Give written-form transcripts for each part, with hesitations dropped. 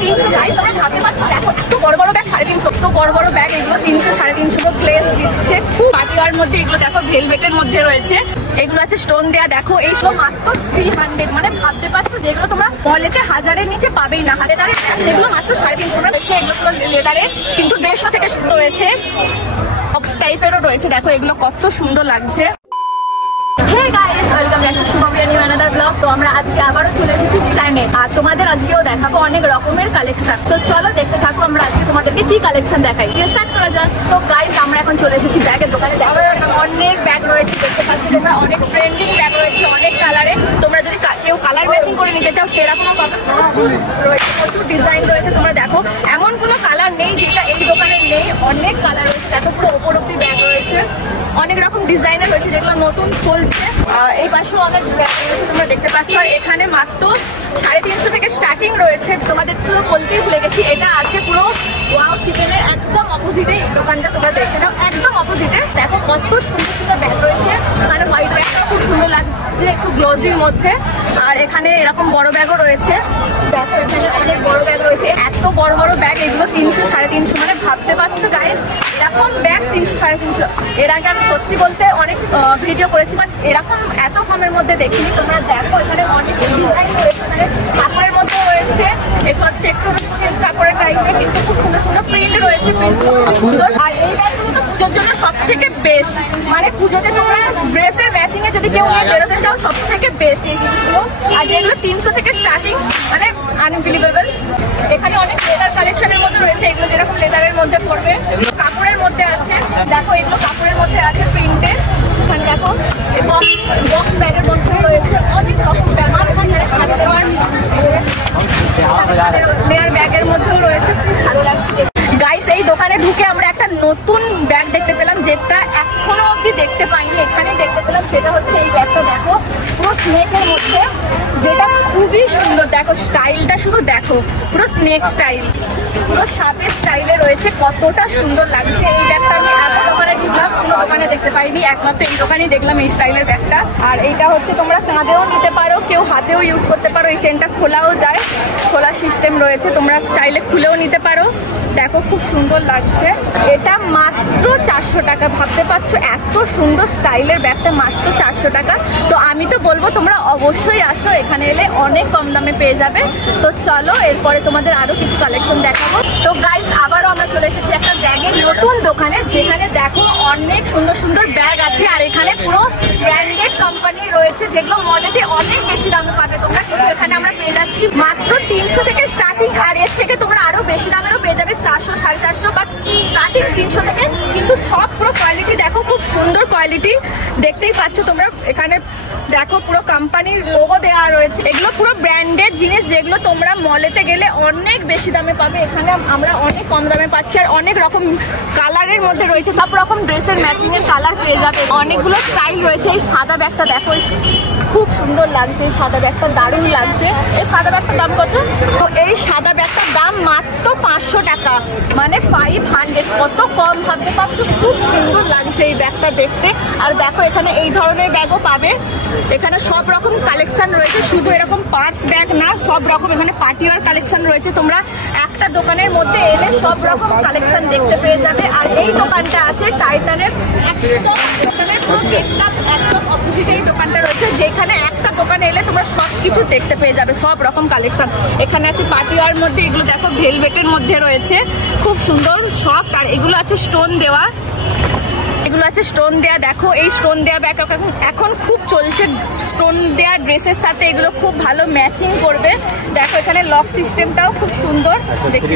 350 guys, তোমরা ভাবতে পারছো দেখো এত বড় বড় ব্যাগ 350, তো বড় বড় ব্যাগ এগুলো 300 350 প্লেস দিচ্ছে। খুব পাটিয়ার মধ্যে এগুলো দেখো ভেলভেটের মধ্যে রয়েছে, এগুলো আছে স্টোন দেয়া। দেখো এই সব মাত্র 300, মানে ভাবতে পারছো যেগুলো তোমরা মলেতে 1000-এর নিচে পাবেই না, হাজারে সেগুলো মাত্র 350 রয়েছে। এগুলো পুরো লেদারে, কিন্তু 150 থেকে শুরু হয়েছে, বক্স টাইপেরও রয়েছে। দেখো এগুলো কত সুন্দর লাগছে। Hey guys, welcome back to Shubhmiya new another blog. তো আমরা আজকে আবারও চলে এসেছি স্ট্যান্ডে, আর তোমাদের আজকেও দেখাবো অনেক রকমের কালেকশন। তো চলো দেখতে থাকো আমরা আজকে তোমাদেরকে কি কালেকশন দেখাই। স্টার্ট করা যাক। তো গাইস আমরা এখন চলে এসেছি ব্যাগের দোকানে। দেখো অনেক ব্যাগ রয়েছে, দেখতে পাচ্ছি তোমরা, অনেক ট্রেন্ডিং ব্যাগ রয়েছে অনেক কালারে। তোমরা যদি কেউ কালার ম্যাচিং করে নিতে চাও সেরকমও পাবে, প্রচুর রয়েছে, প্রচুর ডিজাইন রয়েছে। তোমরা দেখো এমন কোনো কালার নেই যেটা এই দোকানে নেই, অনেক কালার রয়েছে। দেখো পুরো ওপর অব্দি ব্যাগ রয়েছে, অনেক রকম ডিজাইনের রয়েছে যেগুলো নতুন চলছে। এই পাশেও অনেক ব্যাগ রয়েছে তোমরা দেখতে পাচ্ছ। আর এখানে মাত্র 350 থেকে স্টার্টিং রয়েছে। তোমাদের পুরো বলতেই ভুলে গেছি, এটা আছে পুরো ওয়াও চিকেনের একদম অপোজিটে এই দোকানটা, তোমরা দেখে নাও একদম অপোজিটে। দেখো কত সুন্দর সুন্দর ব্যাগ রয়েছে, মানে হোয়াইট ব্যাগটা খুব সুন্দর লাগছে, একটু গ্লোজির মধ্যে। আর এখানে এরকম বড় ব্যাগও রয়েছে। দেখো এখানে অনেক বড় ব্যাগ রয়েছে, এত বড় বড় ব্যাগ, এগুলো 300 350, মানে ভাবতে পারছো গাইস এরকম ব্যাগ 300 350। এর আগে আমি সত্যি বলতে অনেক ভিডিও করেছি, বাট এরকম এত কমের মধ্যে দেখিনি। তোমরা দেখো এখানে অনেক ডিজাইন রয়েছে, মানে কাপড়ের মধ্যে রয়েছে, একটু হচ্ছে একটু কাপড়ের টাইপের, কিন্তু খুব সুন্দর সুন্দর প্রিন্ট রয়েছে, প্রিন্ট খুব সুন্দর। আর এই ব্যাগগুলো তো পুজোর জন্য সব থেকে বেস্ট, মানে পুজোতে তোমরা ড্রেসের ম্যাচিং এ যদি কেউ বেরোতে চাও সব থেকে বেস্ট এই জিনিসগুলো। আর যেগুলো 300 থেকে স্টার্টিং, মানে আনবিলিভেবল। এখানে অনেক লেদার কালেকশনের মধ্যে রয়েছে, এগুলো যেরকম লেদারের মধ্যে পড়বে, কাপড়ের মধ্যে আছে। দেখো এগুলো কাপড়ের মধ্যে আছে প্রিন্টের। এখানে দেখো এবং বক্স ব্যাগের মধ্যে রয়েছে অনেক রকম ব্যাগ, লেয়ার ব্যাগের মধ্যেও রয়েছে, খুব ভালো লাগছে। গাইস এই দোকানে ঢুকে আমরা একটা নতুন ব্যাগ দেখতে পেলাম, যেটা এখনো অবধি দেখতে পাইনি, এখানে দেখতে পেলাম। সেটা হচ্ছে এই ব্যাগটা, দেখো পুরো স্নেকের মধ্যে, যেটা খুবই সুন্দর। দেখো স্টাইলটা শুধু দেখো, পুরো স্নেক স্টাইল, পুরো সাপের স্টাইলে রয়েছে, কতটা সুন্দর লাগছে। এই ব্যাগটা আমি এত দোকানে ঢুকলাম, কোনো দোকানে দেখতে পাইনি, একমাত্র এই দোকানেই দেখলাম এই স্টাইলের ব্যাগটা। আর এইটা হচ্ছে তোমরা কাঁধেও নিতে পারো, কেউ হাতেও ইউজ করতে পারো। এই চেনটা খোলাও যায়, খোলা সিস্টেম রয়েছে, তোমরা চাইলে খুলেও নিতে পারো। দেখো খুব সুন্দর লাগছে। এটা মাত্র 400 টাকা। ভাবতে পারছো এত সুন্দর স্টাইলের ব্যাগটা মাত্র 400 টাকা। তো আমি তো বলবো তোমরা অবশ্যই আসো, এখানে এলে অনেক কম দামে পেয়ে যাবে। তো চলো এরপরে তোমাদের আরো কিছু কালেকশন দেখাবো। তো গাইস আবারও আমরা চলে এসেছি একটা ব্যাগের নতুন দোকানে, যেখানে দেখো অনেক সুন্দর সুন্দর ব্যাগ আছে। আর এখানে পুরো ব্র্যান্ডেড কোম্পানি রয়েছে, যেগুলো মলেতে অনেক বেশি দামে পাবে তোমরা, কিন্তু এখানে আমরা পেয়ে যাচ্ছি মাত্র 300 থেকে স্টার্টিং। আর এর থেকে তোমরা আরো বেশি দামেরও পেয়ে যাবে, 400 450, বাট স্টার্টিং 300 থেকে। কিন্তু সব পুরো কোয়ালিটি দেখো, খুব সুন্দর কোয়ালিটি, দেখতেই পাচ্ছ তোমরা। এখানে দেখো পুরো কোম্পানির লোগো দেওয়া রয়েছে, এগুলো পুরো ব্র্যান্ডেড জিনিস, যেগুলো তোমরা মলেতে গেলে অনেক বেশি দামে পাবে, এখানে আমরা অনেক কম দামে পাচ্ছি। আর অনেক রকম কালারের মধ্যে রয়েছে, সব রকম ড্রেসের ম্যাচিং এর কালার পেয়ে যাবে, অনেকগুলো স্টাইল রয়েছে। এই সাদা ব্যাগটা দেখো, খুব সুন্দর লাগছে, এই সাদা ব্যাগটা দারুণ লাগছে। এই সাদা ব্যাগটার দাম কত? তো এই সাদা ব্যাগটার দাম মাত্র 500 টাকা, মানে 500, কত কম ভাবতে পারছো। খুব সুন্দর লাগছে এই ব্যাগটা দেখতে। আর দেখো এখানে এই ধরনের ব্যাগও পাবে, এখানে সব রকম কালেকশন রয়েছে, শুধু এরকম পার্স ব্যাগ না, সব রকম এখানে পার্টিওয়ার কালেকশন রয়েছে। তোমরা একটা দোকানের মধ্যে এলে সব রকম কালেকশন দেখতে পেয়ে যাবে। আর এই দোকানটা আছে টাইটানের একদম একদম অপোজিটে এই দোকানটা রয়েছে, যেখানে একটা দোকানে এলে তোমরা সব কিছু দেখতে পেয়ে যাবে, সব রকম কালেকশন। এখানে আছে পার্টিওয়ার মধ্যে, এগুলো দেখো ভেলভেটের মধ্যে রয়েছে, খুব সুন্দর সফট। আর এগুলো আছে স্টোন দেওয়া, এগুলো আছে স্টোন দেয়া। দেখো এই স্টোন দেয়া ব্যাগ এখন খুব চলছে, স্টোন দেয়া ড্রেসের সাথে এগুলো খুব ভালো ম্যাচিং করবে। দেখো এখানে লক সিস্টেমটাও খুব সুন্দর দেখতে।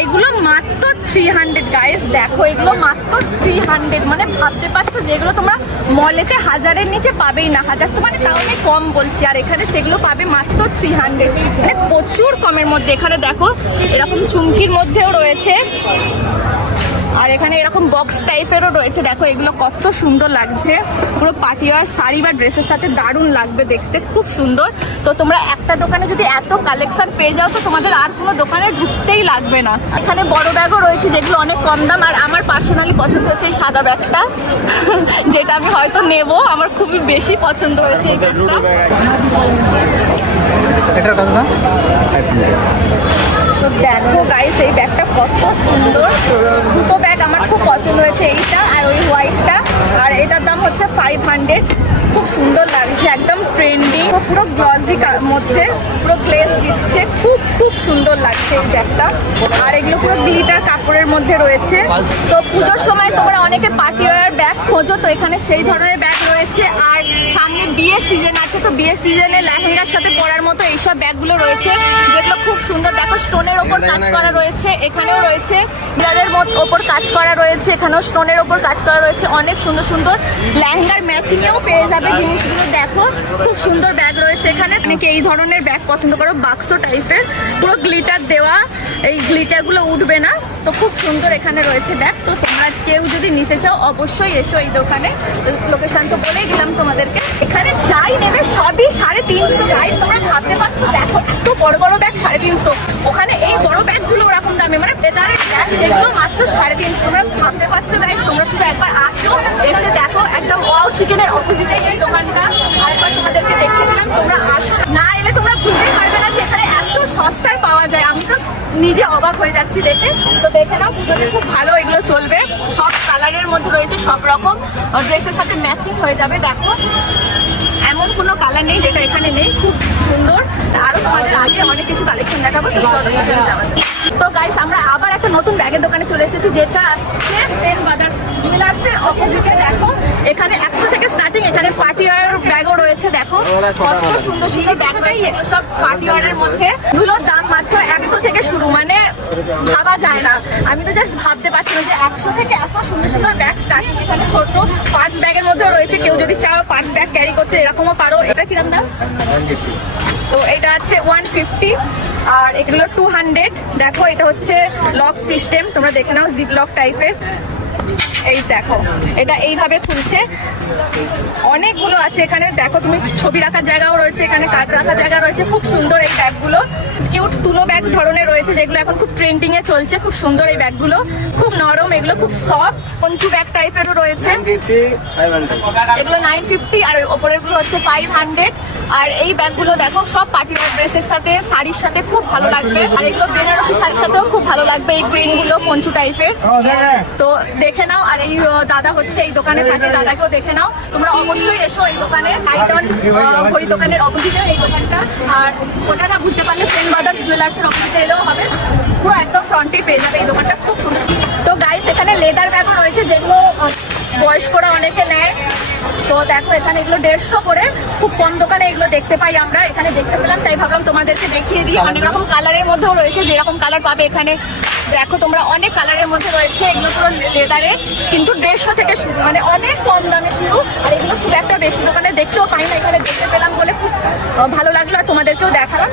এইগুলো মাত্র 300 গাইস, দেখো এগুলো মাত্র 300, মানে ভাবতে পারছো যেগুলো তোমরা মলেতে 1000-এর নিচে পাবেই না, 1000 তো মানে তাও আমি কম বলছি, আর এখানে সেগুলো পাবে মাত্র 300, মানে প্রচুর কমের মধ্যে। এখানে দেখো এরকম চুমকির মধ্যেও রয়েছে, আর এখানে এরকম বক্স টাইপেরও রয়েছে। দেখো এগুলো কত সুন্দর লাগছে, পুরো পার্টিওয়ার শাড়ি বা ড্রেসের সাথে দারুণ লাগবে দেখতে, খুব সুন্দর। তো তোমরা একটা দোকানে যদি এত কালেকশন পেয়ে যাও, তো তোমাদের আর কোনো দোকানে ঢুকতেই লাগবে না। এখানে বড় ব্যাগও রয়েছে, যেগুলো অনেক কম দাম। আর আমার পার্সোনালি পছন্দ হচ্ছে এই সাদা ব্যাগটা, যেটা আমি হয়তো নেব, আমার খুবই বেশি পছন্দ হয়েছে এই ব্যাগটা। এটার কত দাম? তো দেখো গাইস এই ব্যাগটা কত সুন্দর, দুটো ব্যাগ আমার খুব পছন্দ হয়েছে, এইটা আর ওই হোয়াইটটা, আর এটার দাম হচ্ছে 500। খুব সুন্দর লাগছে, একদম ট্রেন্ডিং, পুরো গ্লসি মধ্যে পুরো গ্লেজ দিচ্ছে, খুব খুব সুন্দর লাগছে এই ব্যাগটা। আর এগুলো পুরো গ্লিটার কাপড়ের মধ্যে রয়েছে। তো পুজোর সময় তোমরা অনেকে পার্টি ওয়্যার ব্যাগ খোঁজো, তো এখানে সেই ধরনের ব্যাগ রয়েছে। আর সামনে বিয়ের সিজন আছে, তো বিয়ের সিজনে লেহেঙ্গার সাথে পরার মতো এইসব ব্যাগগুলো রয়েছে, যেগুলো খুব সুন্দর। দেখো স্টোনের ওপর কাজ করা রয়েছে, এখানেও রয়েছে বিয়ারের ওপর কাজ করা রয়েছে, এখানেও স্টোনের ওপর কাজ করা রয়েছে। অনেক সুন্দর সুন্দর লেহেঙ্গার ম্যাচিংয়েও পেয়ে যাবে জিনিসগুলো। দেখো খুব সুন্দর ব্যাগ রয়েছে এখানে। অনেকে এই ধরনের ব্যাগ পছন্দ করো, বাক্স টাইপের, পুরো গ্লিটার দেওয়া, এই গ্লিটারগুলো উঠবে না। তো খুব সুন্দর এখানে রয়েছে ব্যাগ। তো তোমরা কেউ যদি নিতে চাও অবশ্যই এসো এই দোকানে। লোকেশন তো বলেই দিলাম তোমাদেরকে। এখানে যাই নেবে সবই 350 গাইস, তোমরা ভাবতে পারছো। দেখো এত বড় বড় ব্যাগ 350, ওখানে এই বড় ব্যাগগুলো ওরকম দামে, মানে লেদারের ব্যাগ সেগুলো মাত্র 350। তোমরা ভাবতে পারছো গাইস, তোমরা শুধু একবার আসো, এসে দেখো। একদম ওয়াও চিকেনের অপোজিটে এই দোকানটা, আরেকবার তোমাদেরকে দেখিয়ে দিলাম। তোমরা আসো, না এলে তোমরা বুঝতেই পারবে না যে এখানে এত সস্তায় পাওয়া যায়। আমি তো নিজে অবাক হয়ে যাচ্ছি দেখে। তো দেখে নাও, পুজোতে খুব ভালো এগুলো চলবে। সব কালারের মধ্যে রয়েছে, সব রকম ড্রেসের সাথে ম্যাচিং হয়ে যাবে। দেখো এমন কোনো কালার নেই যেটা এখানে নেই, খুব সুন্দর। আরো তোমাদের আগে অনেক কিছু কালেকশন দেখাবো। তো গাইস আমরা আবার একটা নতুন ব্যাগের দোকানে চলে এসেছি, যেটা আসছে সেন বাজার জুয়েলার্সের অপোজিটে। দেখো এখানে 100 থেকে স্টার্টিং, এখানে পার্টি ওয়্যার ব্যাগও রয়েছে। দেখো কত সুন্দর সুন্দর ব্যাগ রয়েছে, সব পার্টি ওয়্যারের মধ্যে। এগুলোর দাম মাত্র 100 থেকে শুরু, মানে ভাবা যায় না। আমি তো জাস্ট ভাবতে পারছি না যে 100 থেকে এত সুন্দর সুন্দর ব্যাগ স্টার্টিং। এখানে ছোট পার্স ব্যাগের মধ্যেও রয়েছে, কেউ যদি চাও পার্স ব্যাগ ক্যারি করতে এরকমও পারো। এটা কিরকম দাম? তো এটা আছে 150, আর এগুলো 200। দেখো এটা হচ্ছে লক সিস্টেম, তোমরা দেখে নাও, জিপ লক টাইপের। এই দেখো এটা এইভাবে খুলছে। অনেকগুলো আছে এখানে। দেখো তুমি ছবি রাখার জায়গাও রয়েছে, এখানে কার্ড রাখার জায়গা রয়েছে। খুব সুন্দর এই ব্যাগগুলো, কিউট তুলো ব্যাগ ধরনের রয়েছে, যেগুলো এখন খুব ট্রেন্ডিং এ চলছে। খুব সুন্দর এই ব্যাগগুলো, খুব নরম, এগুলো খুব সফট। পঞ্চু ব্যাগ টাইপেরও রয়েছে, এগুলো 950, আর ওই ওপরের গুলো হচ্ছে 500। আর এই ব্যাগগুলো দেখো সব পার্টি ওয়্যার ড্রেসের সাথে, শাড়ির সাথে খুব ভালো লাগবে। আর এগুলো বেনারসি শাড়ির সাথেও খুব ভালো লাগবে, এই গ্রিন গুলো পঞ্চু টাইপের। তো দেখে নাও। আর এই দাদা হচ্ছে এই দোকানে থাকে, দাদাকেও দেখে নাও। তোমরা অবশ্যই এসো এই দোকানে, টাইটন ঘড়ি দোকানের অপোজিটে এই দোকানটা। আর ওটা না বুঝতে পারলে সেন বাজার জুয়েলার্সের অপোজিটে এলেও হবে, পুরো একদম ফ্রন্টে পেয়ে যাবে এই দোকানটা। খুব সুন্দর। তো গাইস এখানে লেদার ব্যাগও রয়েছে, যেগুলো বয়স্করা অনেকে নেয়। তো দেখো এখানে এগুলো 150 করে, খুব কম দোকানে এগুলো দেখতে পাই আমরা। এখানে দেখতে পেলাম, তাই ভাবলাম তোমাদেরকে দেখিয়ে দিই। অনেক রকম কালারের মধ্যেও রয়েছে, যেরকম কালার পাবে এখানে। দেখো তোমরা অনেক কালারের মধ্যে রয়েছে, এগুলো পুরো লেদারে, কিন্তু 150 থেকে শুরু, মানে অনেক কম দামে শুরু। আর এগুলো খুব একটা বেশি দোকানে দেখতেও পাই না, এখানে দেখতে পেলাম বলে খুব ভালো লাগলো, আর তোমাদেরকেও দেখালাম।